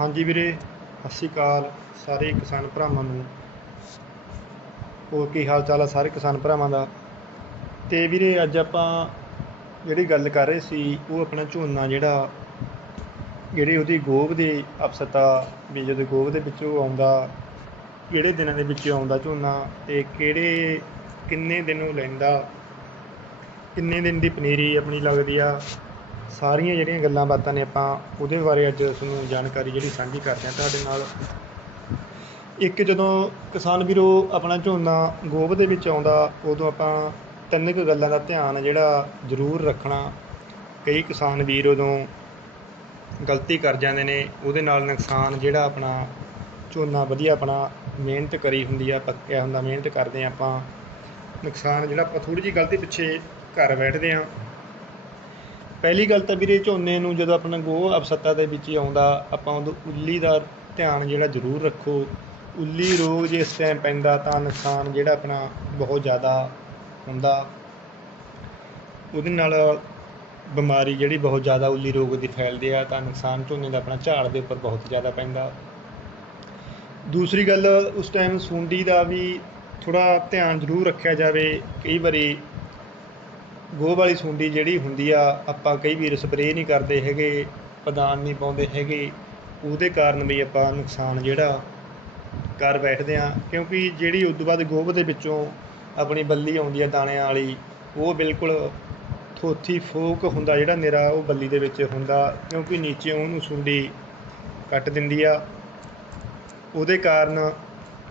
ਹਾਂਜੀ ਵੀਰੇ, ਸਤਿ ਸ਼੍ਰੀ ਅਕਾਲ ਸਾਰੇ ਕਿਸਾਨ ਭਰਾਵਾਂ ਨੂੰ। ਹੋਰ ਕੀ ਹਾਲ ਚਾਲ ਆ ਸਾਰੇ ਕਿਸਾਨ ਭਰਾਵਾਂ ਦਾ? ਤੇ ਵੀਰੇ, ਅੱਜ ਆਪਾਂ ਜਿਹੜੀ ਗੱਲ ਕਰ ਰਹੇ ਸੀ, ਉਹ ਆਪਣਾ ਝੋਨਾ ਜਿਹੜਾ, ਜਿਹੜੇ ਉਹਦੀ ਗੋਭ ਦੀ ਅਫਸਤਾ ਵੀ ਜਦੋਂ ਗੋਭ ਦੇ ਵਿੱਚੋਂ ਆਉਂਦਾ, ਕਿਹੜੇ ਦਿਨਾਂ ਦੇ ਵਿੱਚ ਆਉਂਦਾ ਝੋਨਾ ਤੇ ਕਿਹੜੇ, ਕਿੰਨੇ ਦਿਨ ਉਹ ਲੈਂਦਾ? ਕਿੰਨੇ ਦਿਨ ਦੀ ਪਨੀਰੀ ਆਪਣੀ ਲੱਗਦੀ ਆ? ਸਾਰੀਆਂ ਜਿਹੜੀਆਂ ਗੱਲਾਂ ਬਾਤਾਂ ਨੇ ਆਪਾਂ ਉਹਦੇ ਬਾਰੇ ਅੱਜ ਤੁਹਾਨੂੰ ਜਾਣਕਾਰੀ ਜਿਹੜੀ ਸਾਂਝੀ ਕਰਦੇ ਹਾਂ ਤੁਹਾਡੇ ਨਾਲ। ਇੱਕ ਜਦੋਂ ਕਿਸਾਨ ਵੀਰੋ ਆਪਣਾ ਝੋਨਾ ਗੋਭ ਦੇ ਵਿੱਚ ਆਉਂਦਾ, ਉਦੋਂ ਆਪਾਂ ਤਿੰਨ ਕੁ ਗੱਲਾਂ ਦਾ ਧਿਆਨ ਜਿਹੜਾ ਜ਼ਰੂਰ ਰੱਖਣਾ। ਕਈ ਕਿਸਾਨ ਵੀਰ ਉਦੋਂ ਗਲਤੀ ਕਰ ਜਾਂਦੇ ਨੇ, ਉਹਦੇ ਨਾਲ ਨੁਕਸਾਨ ਜਿਹੜਾ ਆਪਣਾ ਝੋਨਾ ਵਧੀਆ ਆਪਣਾ ਮਿਹਨਤ ਕਰੀ ਹੁੰਦੀ ਆ, ਪੱਕਿਆ ਹੁੰਦਾ, ਮਿਹਨਤ ਕਰਦੇ ਆ ਆਪਾਂ। ਨੁਕਸਾਨ ਜਿਹੜਾ ਆਪਾਂ ਥੋੜੀ ਜਿਹੀ ਗਲਤੀ ਪਿੱਛੇ ਘਰ ਬੈਠਦੇ ਆ ਪਹਿਲੀ ਗੱਲ ਤਾਂ ਵੀਰੇ ਝੋਨੇ ਨੂੰ ਜਦੋਂ ਆਪਣਾ ਗੋਹ ਅਵਸੱਤਾ ਦੇ ਵਿੱਚ ਹੀ ਆਉਂਦਾ, ਆਪਾਂ ਉਦੋਂ ਉੱਲੀ ਦਾ ਧਿਆਨ ਜਿਹੜਾ ਜ਼ਰੂਰ ਰੱਖੋ। ਉੱਲੀ ਰੋਗ ਜੇ ਇਸ ਟਾਈਮ ਪੈਂਦਾ ਤਾਂ ਨੁਕਸਾਨ ਜਿਹੜਾ ਆਪਣਾ ਬਹੁਤ ਜ਼ਿਆਦਾ ਹੁੰਦਾ। ਉਹਦੇ ਨਾਲ ਬਿਮਾਰੀ ਜਿਹੜੀ ਬਹੁਤ ਜ਼ਿਆਦਾ ਉੱਲੀ ਰੋਗ ਦੀ ਫੈਲਦੀ ਆ, ਤਾਂ ਨੁਕਸਾਨ ਝੋਨੇ ਦਾ ਆਪਣਾ ਝਾੜ ਦੇ ਉੱਪਰ ਬਹੁਤ ਜ਼ਿਆਦਾ ਪੈਂਦਾ। ਦੂਸਰੀ ਗੱਲ, ਉਸ ਟਾਈਮ ਸੁੰਡੀ ਦਾ ਵੀ ਥੋੜਾ ਧਿਆਨ ਜ਼ਰੂਰ ਰੱਖਿਆ ਜਾਵੇ। ਕਈ ਵਾਰੀ ਗੋਹ ਵਾਲੀ ਸੁੰਡੀ ਜਿਹੜੀ ਹੁੰਦੀ ਆ, ਆਪਾਂ ਕਈ ਵਾਰ ਸਪਰੇਅ ਨਹੀਂ ਕਰਦੇ ਹੈਗੇ, ਪਦਾਨ ਨਹੀਂ ਪਾਉਂਦੇ ਹੈਗੇ, ਉਹਦੇ ਕਾਰਨ ਵੀ ਆਪਾਂ ਨੁਕਸਾਨ ਜਿਹੜਾ ਕਰ ਬੈਠਦੇ ਆ। ਕਿਉਂਕਿ ਜਿਹੜੀ ਉਸ ਤੋਂ ਬਾਅਦ ਗੋਭ ਦੇ ਵਿੱਚੋਂ ਆਪਣੀ ਬੱਲੀ ਆਉਂਦੀ ਆ ਦਾਣਿਆਂ ਵਾਲੀ, ਉਹ ਬਿਲਕੁਲ ਥੋਥੀ ਫੋਕ ਹੁੰਦਾ ਜਿਹੜਾ ਨਿਰਾ, ਉਹ ਬੱਲੀ ਦੇ ਵਿੱਚ ਹੁੰਦਾ, ਕਿਉਂਕਿ ਨੀਚੇ ਉਹਨੂੰ ਸੁੰਡੀ ਕੱਟ ਦਿੰਦੀ ਆ। ਉਹਦੇ ਕਾਰਨ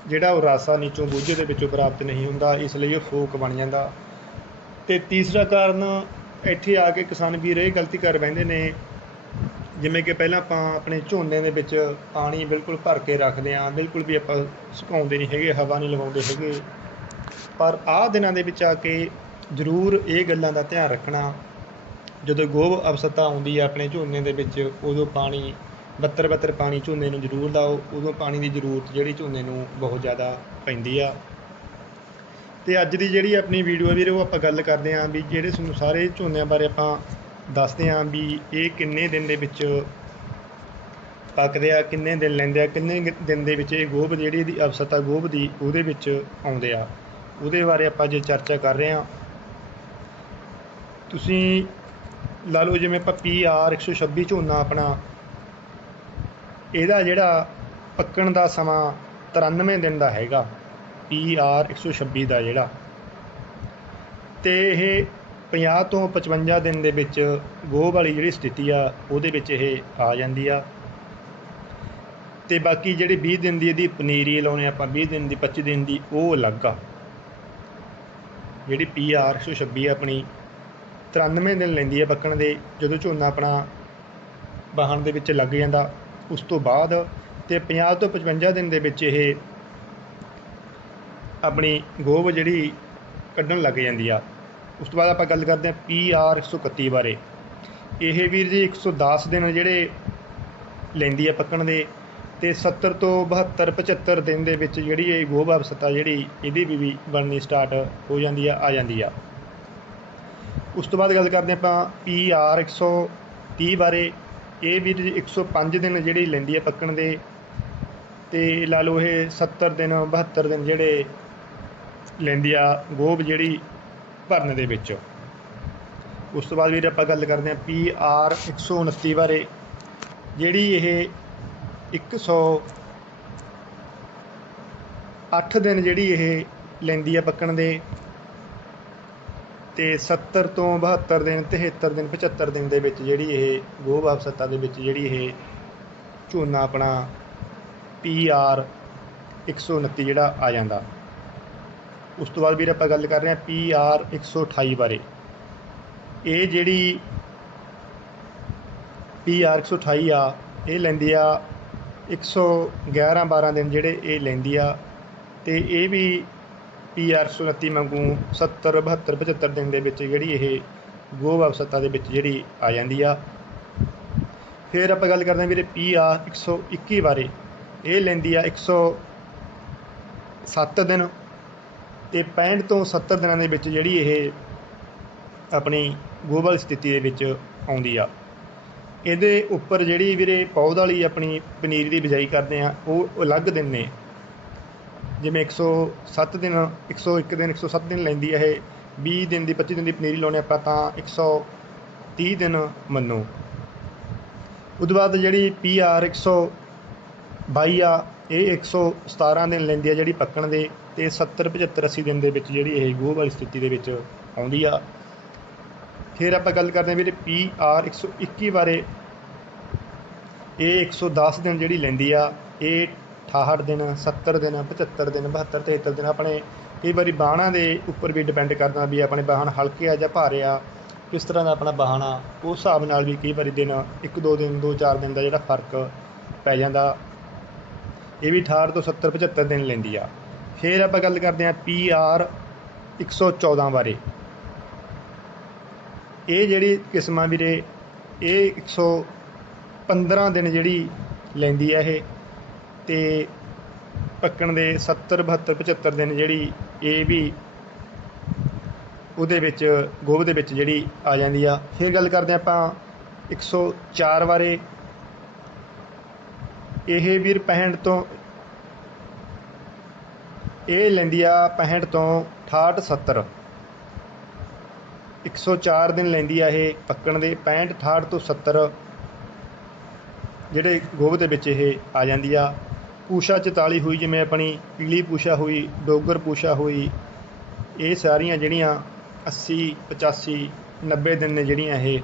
ਜਿਹੜਾ ਉਹ ਰਾਸਾ ਨੀਚੋਂ ਬੂਝੇ ਦੇ ਵਿੱਚੋਂ ਪ੍ਰਾਪਤ ਨਹੀਂ ਹੁੰਦਾ, ਇਸ ਲਈ ਉਹ ਫੋਕ ਬਣ ਜਾਂਦਾ। ਤੇ ਤੀਸਰਾ ਕਾਰਨ ਇੱਥੇ ਆ ਕੇ ਕਿਸਾਨ ਵੀਰ ਇਹ ਗਲਤੀ ਕਰ ਬੈਂਦੇ ਨੇ, ਜਿਵੇਂ ਕਿ ਪਹਿਲਾਂ ਆਪਾਂ ਆਪਣੇ ਝੋਨੇ ਦੇ ਵਿੱਚ ਪਾਣੀ ਬਿਲਕੁਲ ਭਰ ਕੇ ਰੱਖਦੇ ਆਂ ਬਿਲਕੁਲ ਵੀ ਆਪਾਂ ਸੁਕਾਉਂਦੇ ਨਹੀਂ ਹੈਗੇ, ਹਵਾ ਨਹੀਂ ਲਗਾਉਂਦੇ ਹੈਗੇ। ਪਰ ਆਹ ਦਿਨਾਂ ਦੇ ਵਿੱਚ ਆ ਕੇ ਜ਼ਰੂਰ ਇਹ ਗੱਲਾਂ ਦਾ ਧਿਆਨ ਰੱਖਣਾ, ਜਦੋਂ ਗੋਭ ਅਵਸਥਾ ਆਉਂਦੀ ਆ ਆਪਣੇ ਝੋਨੇ ਦੇ ਵਿੱਚ, ਉਦੋਂ ਪਾਣੀ ਬੱਤਰ ਬੱਤਰ ਪਾਣੀ ਝੋਨੇ ਨੂੰ ਜ਼ਰੂਰ ਲਾਓ, ਉਦੋਂ ਪਾਣੀ ਦੀ ਜ਼ਰੂਰਤ ਜਿਹੜੀ ਝੋਨੇ ਨੂੰ ਬਹੁਤ ਜ਼ਿਆਦਾ ਪੈਂਦੀ ਆ। ਤੇ ਅੱਜ ਦੀ ਜਿਹੜੀ ਆਪਣੀ ਵੀਡੀਓ ਆ ਵੀਰੇ, ਉਹ ਆਪਾਂ ਗੱਲ ਕਰਦੇ ਆਂ ਵੀ ਜਿਹੜੇ ਤੁਹਾਨੂੰ ਸਾਰੇ ਝੋਨਿਆਂ ਬਾਰੇ ਆਪਾਂ ਦੱਸਦੇ ਆਂ ਵੀ ਇਹ ਕਿੰਨੇ ਦਿਨ ਦੇ ਵਿੱਚ ਪੱਕਦੇ ਆ, ਕਿੰਨੇ ਦਿਨ ਲੈਂਦੇ ਆ, ਕਿੰਨੇ ਦਿਨ ਦੇ ਵਿੱਚ ਇਹ ਗੋਭ ਜਿਹੜੀ ਇਹਦੀ ਅਵਸਥਾ ਗੋਭ ਦੀ, ਉਹਦੇ ਵਿੱਚ ਆਉਂਦੇ ਆ। ਉਹਦੇ ਬਾਰੇ ਆਪਾਂ ਜੇ ਚਰਚਾ ਕਰ ਰਹੇ ਆਂ ਤੁਸੀਂ ਲਾ ਲਓ ਜਿਵੇਂ ਆਪਾਂ PR 126 ਝੋਨਾ ਆਪਣਾ, ਇਹਦਾ ਜਿਹੜਾ ਪੱਕਣ ਦਾ ਸਮਾਂ 93 ਦਿਨ ਦਾ ਹੈਗਾ। PR 126 ਦਾ ਜਿਹੜਾ। ਤੇ ਇਹ 50 ਤੋਂ 55 ਦਿਨ ਦੇ ਵਿੱਚ ਗੋਹ ਵਾਲੀ ਜਿਹੜੀ ਸਥਿਤੀ ਆ, ਉਹਦੇ ਵਿੱਚ ਇਹ ਆ ਜਾਂਦੀ ਆ। ਤੇ ਬਾਕੀ ਜਿਹੜੀ 20 ਦਿਨ ਦੀ ਇਹਦੀ ਪਨੀਰੀ ਲਾਉਣੇ ਆਪਾਂ 20 ਦਿਨ ਦੀ 25 ਦਿਨ ਦੀ, ਉਹ ਅਲੱਗ ਆ। ਜਿਹੜੀ PR 126 ਆਪਣੀ 93 ਦਿਨ ਲੈਂਦੀ ਹੈ ਪੱਕਣ ਦੇ, ਜਦੋਂ ਝੋਨਾ ਆਪਣਾ ਵਾਹਣ ਦੇ ਵਿੱਚ ਲੱਗ ਜਾਂਦਾ, ਉਸ ਤੋਂ ਬਾਅਦ ਤੇ 50 ਤੋਂ 55 ਦਿਨ ਦੇ ਵਿੱਚ ਇਹ ਆਪਣੀ ਗੋਬ ਜਿਹੜੀ ਕੱਢਣ ਲੱਗ ਜਾਂਦੀ ਆ। ਉਸ ਤੋਂ ਬਾਅਦ ਆਪਾਂ ਗੱਲ ਕਰਦੇ ਹਾਂ ਪੀ PR 131 ਬਾਰੇ। ਇਹ ਵੀਰ ਜੀ 110 ਦਿਨ ਜਿਹੜੇ ਲੈਂਦੀ ਆ ਪੱਕਣ ਦੇ ਤੇ 70 ਤੋਂ 72 75 ਦਿਨ ਦੇ ਵਿੱਚ ਜਿਹੜੀ ਇਹ ਗੋਭ ਅਵਸਥਾ ਜਿਹੜੀ ਇਹਦੀ ਵੀ ਬਣਨੀ ਸਟਾਰਟ ਹੋ ਜਾਂਦੀ ਆ ਆ ਜਾਂਦੀ ਆ। ਉਸ ਤੋਂ ਬਾਅਦ ਗੱਲ ਕਰਦੇ ਆਪਾਂ ਪੀ PR 130 ਬਾਰੇ। ਇਹ ਵੀ 105 ਦਿਨ ਜਿਹੜੀ ਲੈਂਦੀ ਆ ਪੱਕਣ ਦੇ ਤੇ ਲਾ ਲਓ ਇਹ 70 ਦਿਨ 72 ਦਿਨ ਜਿਹੜੇ ਲੈਂਦੀ ਆ ਗੋਬ ਜਿਹੜੀ ਭਰਨ ਦੇ ਵਿੱਚ। ਉਸ ਤੋਂ ਬਾਅਦ ਵੀਰ ਆਪਾਂ ਗੱਲ ਕਰਦੇ ਹਾਂ PR 129 ਬਾਰੇ, ਜਿਹੜੀ ਇਹ 108 ਦਿਨ ਜਿਹੜੀ ਇਹ ਲੈਂਦੀ ਆ ਪੱਕਣ ਦੇ ਤੇ 70 ਤੋਂ 72 ਦਿਨ 73 ਦਿਨ 75 ਦਿਨ ਦੇ ਵਿੱਚ ਜਿਹੜੀ ਇਹ ਗੋਹ ਅਵਸਥਾ ਦੇ ਵਿੱਚ ਜਿਹੜੀ ਇਹ ਝੋਨਾ ਆਪਣਾ ਪੀ PR 129 ਜਿਹੜਾ ਆ ਜਾਂਦਾ। ਉਸ ਤੋਂ ਬਾਅਦ ਵੀਰ ਆਪਾਂ ਗੱਲ ਕਰ ਰਹੇ ਹਾਂ ਪੀ PR 128 ਬਾਰੇ। ਇਹ ਜਿਹੜੀ ਪੀ PR 128 ਆ, ਇਹ ਲੈਂਦੀ ਆ 111 12 ਦਿਨ ਜਿਹੜੇ ਇਹ ਲੈਂਦੀ ਆ ਤੇ ਇਹ ਵੀ ਪੀ PR 129 ਵਾਂਗੂ 70 72 75 ਦਿਨ ਦੇ ਵਿੱਚ ਜਿਹੜੀ ਇਹ ਗੋਹ ਅਵਸਥਾ ਦੇ ਵਿੱਚ ਜਿਹੜੀ ਆ ਜਾਂਦੀ ਆ। ਫਿਰ ਆਪਾਂ ਗੱਲ ਕਰਦੇ ਹਾਂ ਵੀਰੇ ਪੀ PR 121 ਬਾਰੇ। ਇਹ ਲੈਂਦੀ ਆ 107 ਦਿਨ ਤੇ 65 ਤੋਂ 70 ਦਿਨਾਂ ਦੇ ਵਿੱਚ ਜਿਹੜੀ ਇਹ ਆਪਣੀ ਗੋਹ ਸਥਿਤੀ ਦੇ ਵਿੱਚ ਆਉਂਦੀ ਆ। ਇਹਦੇ ਉੱਪਰ ਜਿਹੜੀ ਵੀਰੇ ਪੌਦ ਵਾਲੀ ਆਪਣੀ ਪਨੀਰੀ ਦੀ ਬਿਜਾਈ ਕਰਦੇ ਆ, ਉਹ ਅਲੱਗ ਦਿਨ ਨੇ। ਜਿਵੇਂ 107 ਦਿਨ 101 ਦਿਨ 107 ਦਿਨ ਲੈਂਦੀ ਹੈ ਇਹ 20 ਦਿਨ ਦੀ 25 ਦਿਨ ਦੀ ਪਨੀਰੀ ਲਾਉਣੇ ਆਪਾਂ ਤਾਂ 130 ਦਿਨ ਮੰਨੋ। ਉਦੋਂ ਬਾਅਦ ਜਿਹੜੀ ਪੀ ਆਰ 122 ਆ, ਇਹ 117 ਦਿਨ ਲੈਂਦੀ ਆ ਜਿਹੜੀ ਪੱਕਣ ਦੇ। ਤੇ 70 75 80 ਦਿਨ ਦੇ ਵਿੱਚ ਜਿਹੜੀ ਇਹ ਗੋਹ ਵਾਲੀ ਸਥਿਤੀ ਦੇ ਵਿੱਚ ਆਉਂਦੀ ਆ। ਫਿਰ ਆਪਾਂ ਗੱਲ ਕਰਦੇ ਹਾਂ ਵੀਰੇ ਪੀ ਆਰ 121 ਬਾਰੇ। ਇਹ 110 ਦਿਨ ਜਿਹੜੀ ਲੈਂਦੀ ਆ, ਇਹ 68 ਦਿਨ 70 ਦਿਨ 75 ਦਿਨ 72 73 ਦਿਨ ਆਪਣੇ ਕਈ ਵਾਰੀ ਬਾਹਾਂ ਦੇ ਉੱਪਰ ਵੀ ਡਿਪੈਂਡ ਕਰਦਾ ਵੀ ਆਪਣੇ ਬਾਹਣ ਹਲਕੇ ਆ ਜਾਂ ਭਾਰੇ ਆ, ਕਿਸ ਤਰ੍ਹਾਂ ਦਾ ਆਪਣਾ ਬਾਹਣ ਆ, ਉਸ ਹਿਸਾਬ ਨਾਲ ਵੀ ਕਈ ਵਾਰੀ ਦਿਨ, ਇੱਕ, ਦੋ ਦਿਨ, ਦੋ, ਚਾਰ ਦਿਨ ਦਾ ਜਿਹੜਾ ਫ਼ਰਕ ਪੈ ਜਾਂਦਾ। ਇਹ ਵੀ 68 ਤੋਂ 70 75 ਦਿਨ ਲੈਂਦੀ ਆ। ਫਿਰ ਆਪਾਂ ਗੱਲ ਕਰਦੇ ਹਾਂ ਪੀ ਆਰ 114 ਬਾਰੇ। ਇਹ ਜਿਹੜੀ ਕਿਸਮਾਂ ਵੀਰੇ, ਇਹ 115 ਦਿਨ ਜਿਹੜੀ ਲੈਂਦੀ ਹੈ ਇਹ, ਤੇ ਪੱਕਣ ਦੇ 70 72 75 ਦਿਨ ਜਿਹੜੀ ਇਹ ਵੀ ਉਹਦੇ ਵਿੱਚ, ਗੋਭ ਦੇ ਵਿੱਚ ਜਿਹੜੀ ਆ ਜਾਂਦੀ ਆ। ਫਿਰ ਗੱਲ ਕਰਦੇ ਆਪਾਂ 104 ਬਾਰੇ। ਇਹ ਵੀਰ 65 ਤੋਂ ਇਹ ਲੈਂਦੀ ਆ 65 ਤੋਂ 68 70 104 ਦਿਨ ਲੈਂਦੀ ਆ ਇਹ ਪੱਕਣ ਦੇ 65 68 ਤੋਂ 70 ਜਿਹੜੇ ਗੋਭ ਦੇ ਵਿੱਚ ਇਹ ਆ ਜਾਂਦੀ ਆ। ਪੂਸ਼ਾ 44 ਹੋਈ ਜਿਵੇਂ ਆਪਣੀ, ਪੀਲੀ ਪੂਸ਼ਾ ਹੋਈ, ਡੋਗਰ ਪੂਸ਼ਾ ਹੋਈ, ਇਹ ਸਾਰੀਆਂ ਜਿਹੜੀਆਂ 80 85 90 ਦਿਨ ਨੇ ਜਿਹੜੀਆਂ ਇਹ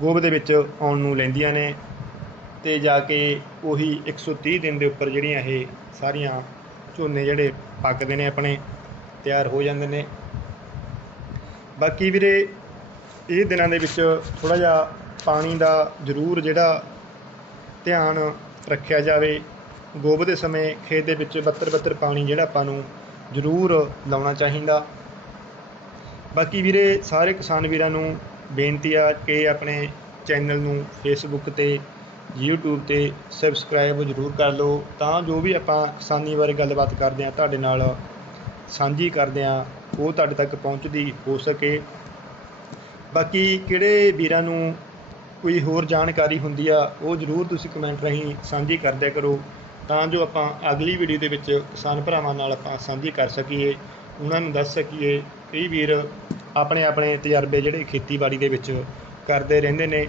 ਗੋਭ ਦੇ ਵਿੱਚ ਆਉਣ ਨੂੰ ਲੈਂਦੀਆਂ ਨੇ ਤੇ ਜਾ ਕੇ ਉਹੀ 130 ਦਿਨ ਦੇ ਉੱਪਰ ਜਿਹੜੀਆਂ ਇਹ ਸਾਰੀਆਂ ਝੋਨੇ ਜਿਹੜੇ ਪੱਕਦੇ ਨੇ, ਆਪਣੇ ਤਿਆਰ ਹੋ ਜਾਂਦੇ ਨੇ। ਬਾਕੀ ਵੀਰੇ, ਇਹ ਦਿਨਾਂ ਦੇ ਵਿੱਚ ਥੋੜਾ ਜਿਹਾ ਪਾਣੀ ਦਾ ਜ਼ਰੂਰ ਜਿਹੜਾ ਧਿਆਨ ਰੱਖਿਆ ਜਾਵੇ। ਗੋਭ ਦੇ ਸਮੇਂ ਖੇਤ ਦੇ ਵਿੱਚ ਬੱਤਰ ਬੱਤਰ ਪਾਣੀ ਜਿਹੜਾ ਆਪਾਂ ਨੂੰ ਜ਼ਰੂਰ ਲਾਉਣਾ ਚਾਹੀਦਾ। ਬਾਕੀ ਵੀਰੇ, ਸਾਰੇ ਕਿਸਾਨ ਵੀਰਾਂ ਨੂੰ ਬੇਨਤੀ ਆ ਕਿ ਆਪਣੇ ਚੈਨਲ ਨੂੰ ਫੇਸਬੁੱਕ ਤੇ YouTube ਤੇ ਸਬਸਕ੍ਰਾਈਬ ਜ਼ਰੂਰ ਕਰ ਲਓ। ਤਾਂ ਜੋ ਵੀ ਆਪਾਂ ਕਿਸਾਨੀ ਬਾਰੇ ਗੱਲਬਾਤ ਕਰਦੇ ਆ ਤੁਹਾਡੇ ਨਾਲ ਸਾਂਝੀ ਕਰਦੇ ਆ ਉਹ ਤੁਹਾਡੇ ਤੱਕ ਪਹੁੰਚਦੀ ਹੋ ਸਕੇ। ਬਾਕੀ ਕਿਹੜੇ ਵੀਰਾਂ ਨੂੰ ਕੋਈ ਹੋਰ ਜਾਣਕਾਰੀ ਹੁੰਦੀ ਆ, ਉਹ ਜ਼ਰੂਰ ਤੁਸੀਂ ਕਮੈਂਟ ਰਾਹੀਂ ਸਾਂਝੀ ਕਰਦਿਆ ਕਰੋ। ਤਾਂ ਜੋ ਆਪਾਂ ਅਗਲੀ ਵੀਡੀਓ ਦੇ ਵਿੱਚ ਕਿਸਾਨ ਭਰਾਵਾਂ ਨਾਲ ਆਪਾਂ ਸਾਂਝੀ ਕਰ ਸਕੀਏ, ਉਹਨਾਂ ਨੂੰ ਦੱਸ ਸਕੀਏ। ਕਈ ਵੀਰ ਆਪਣੇ ਆਪਣੇ ਤਜਰਬੇ ਜਿਹੜੇ ਖੇਤੀਬਾੜੀ ਦੇ ਵਿੱਚ ਕਰਦੇ ਰਹਿੰਦੇ ਨੇ।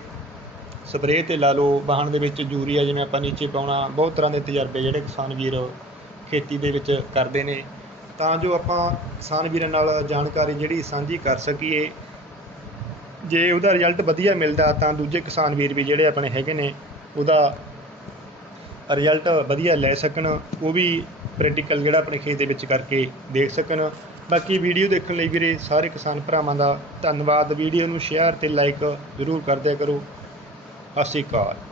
ਸਪਰੇਅ ਤੇ ਲਾ ਲਓ ਵਾਹਣ ਦੇ ਵਿੱਚ ਯੂਰੀਆ ਜਿਵੇਂ ਆਪਾਂ ਨੀਚੇ ਪਾਉਣਾ, ਬਹੁਤ ਤਰ੍ਹਾਂ ਦੇ ਤਜਰਬੇ ਜਿਹੜੇ ਕਿਸਾਨ ਵੀਰ ਖੇਤੀ ਦੇ ਵਿੱਚ ਕਰਦੇ ਨੇ। ਤਾਂ ਜੋ ਆਪਾਂ ਕਿਸਾਨ ਵੀਰਾਂ ਨਾਲ ਜਾਣਕਾਰੀ ਜਿਹੜੀ ਸਾਂਝੀ ਕਰ ਸਕੀਏ, ਜੇ ਉਹਦਾ ਰਿਜ਼ਲਟ ਵਧੀਆ ਮਿਲਦਾ, ਤਾਂ ਦੂਜੇ ਕਿਸਾਨ ਵੀਰ ਵੀ ਜਿਹੜੇ ਆਪਣੇ ਹੈਗੇ ਨੇ, ਉਹਦਾ ਰਿਜ਼ਲਟ ਵਧੀਆ ਲੈ ਸਕਣ, ਉਹ ਵੀ ਪ੍ਰੈਕਟੀਕਲ ਜਿਹੜਾ ਆਪਣੇ ਖੇਤ ਦੇ ਵਿੱਚ ਕਰਕੇ ਦੇਖ ਸਕਣ। ਬਾਕੀ ਵੀਡੀਓ ਦੇਖਣ ਲਈ ਵੀਰੇ ਸਾਰੇ ਕਿਸਾਨ ਭਰਾਵਾਂ ਦਾ ਧੰਨਵਾਦ। ਵੀਡੀਓ ਨੂੰ ਸ਼ੇਅਰ ਤੇ ਲਾਈਕ ਜ਼ਰੂਰ ਕਰ ਦਿਆ ਕਰੋ। ਸਤਿ ਸ਼੍ਰੀ ਅਕਾਲ